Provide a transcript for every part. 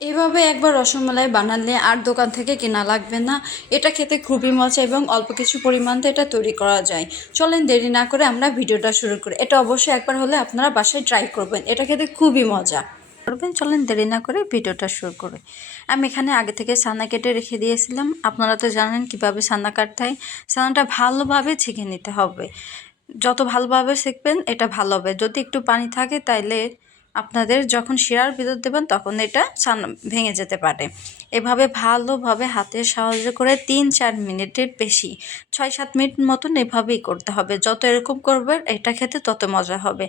এভাবে একবার রসমালাই বানালে আর দোকান থেকে কেনা লাগবে না। এটা খেতে খুবই মজা এবং অল্প কিছু পরিমাণে এটা তৈরি করা যায়। চলেন দেরি না করে আমরা ভিডিওটা শুরু করি। এটা অবশ্যই একবার হলে আপনারা বাসায় ট্রাই করবেন, এটা খেতে খুবই মজা করবেন। চলেন দেরি না করে ভিডিওটা শুরু করি। আমি এখানে আগে থেকে ছানা কেটে রেখে দিয়েছিলাম। আপনারা তো জানেন কিভাবে ছানা কাটতে হয়। ছানাটা ভালোভাবে ছেঁকে নিতে হবে। যত ভালোভাবে সেঁকবেন এটা ভালো হবে। যদি একটু পানি থাকে তাইলে আপনাদের যখন শিরার ভিতর দেবেন তখন এটা ভেঙে যেতে পারে। এভাবে ভালোভাবে হাতের সাহায্য করে 3-4 মিনিটের বেশি 6-7 মিনিট মতন এভাবেই করতে হবে। যত এরকম করবেন এটা খেতে তত মজা হবে।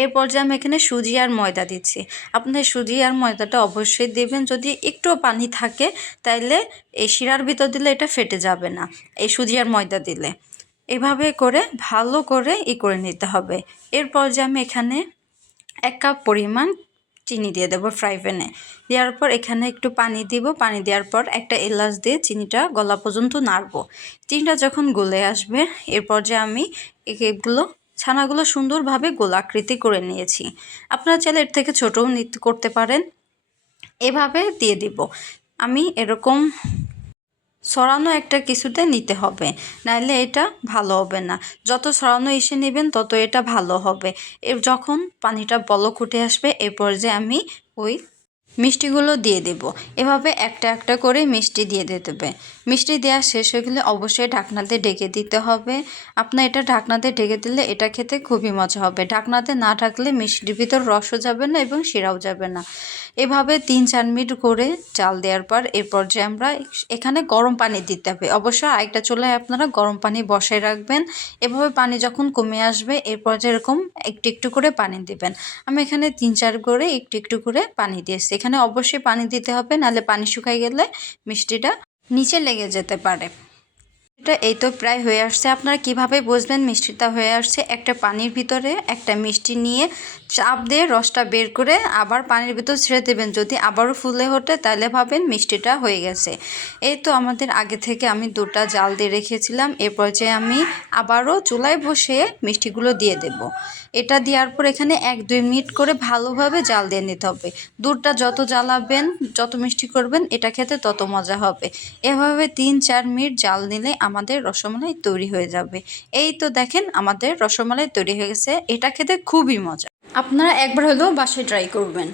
এরপর যে আমি এখানে সুজি আর ময়দা দিচ্ছি। আপনাদের সুজি আর ময়দাটা অবশ্যই দেবেন। যদি একটুও পানি থাকে তাইলে এই শিরার ভিতর দিলে এটা ফেটে যাবে না, এই সুজি আর ময়দা দিলে। এভাবে করে ভালো করে করে নিতে হবে। এরপর যে আমি এখানে 1 কাপ পরিমাণ চিনি দিয়ে দেবো ফ্রাই প্যানে। দেওয়ার পর এখানে একটু পানি দিব। পানি দেওয়ার পর একটা এলাচ দিয়ে চিনিটা গলা পর্যন্ত নাড়বো। চিনিটা যখন গলে আসবে এরপর যে আমি এগুলো ছানাগুলো সুন্দরভাবে গোলাকৃতি করে নিয়েছি। আপনারা চাইলে এর থেকে ছোটও করতে পারেন। এভাবে দিয়ে দিব। আমি এরকম ছড়ানো একটা কিছুতে নিতে হবে, নাইলে এটা ভালো হবে না। যত ছড়ানো এসে নেবেন তত এটা ভালো হবে। যখন পানিটা বলক উঠে আসবে এরপর যে আমি ওই মিষ্টিগুলো দিয়ে দেব। এভাবে একটা একটা করে মিষ্টি দিয়ে দিতে হবে। মিষ্টি দেওয়া শেষ হয়ে গেলে অবশ্যই ঢাকনাতে ঢেকে দিতে হবে। আপনার এটা ঢাকনাতে ঢেকে দিলে এটা খেতে খুবই মজা হবে। ঢাকনাতে না ঢাকলে মিষ্টির ভিতর রসও যাবে না এবং শিরাও যাবে না। এভাবে 3-4 মিনিট করে চাল দেওয়ার পর এরপর যে আমরা এখানে গরম পানি দিতে হবে। অবশ্যই আরেকটা চুলায় আপনারা গরম পানি বসায় রাখবেন। এভাবে পানি যখন কমে আসবে এরপর যে এরকম একটু একটু করে পানি দিবেন। আমি এখানে 3-4 করে একটু একটু করে পানি দিয়েছি। এখানে অবশ্যই পানি দিতে হবে, নাহলে পানি শুকাই গেলে মিষ্টিটা নিচে লেগে যেতে পারে। এই তো প্রায় হয়ে আসছে। আপনারা কিভাবে বুঝবেন মিষ্টিটা হয়ে আসছে? একটা পানির ভিতরে একটা মিষ্টি নিয়ে চাপ দিয়ে রসটা বের করে আবার পানির ভিতর ছেড়ে দেবেন। যদি আবারও ফুলে ওঠে তাহলে ভাবেন মিষ্টিটা হয়ে গেছে। এই তো আমাদের আগে থেকে আমি 2টা জাল দিয়ে রেখেছিলাম। এরপর যে আমি আবারও চুলায় বসিয়ে মিষ্টিগুলো দিয়ে দেব। এটা দেওয়ার পর এখানে 1-2 মিনিট করে ভালোভাবে জাল দিয়ে নিতে হবে। দুধটা যত জ্বালাবেন যত মিষ্টি করবেন এটা খেতে তত মজা হবে। এভাবে 3-4 মিনিট জাল নিলে আমাদের রসমালাই তৈরি হয়ে যাবে। এই তো দেখেন আমাদের রসমালাই তৈরি হয়ে গেছে। এটা খেতে খুবই মজা। আপনারা একবার হলেও বাসায় ট্রাই করবেন।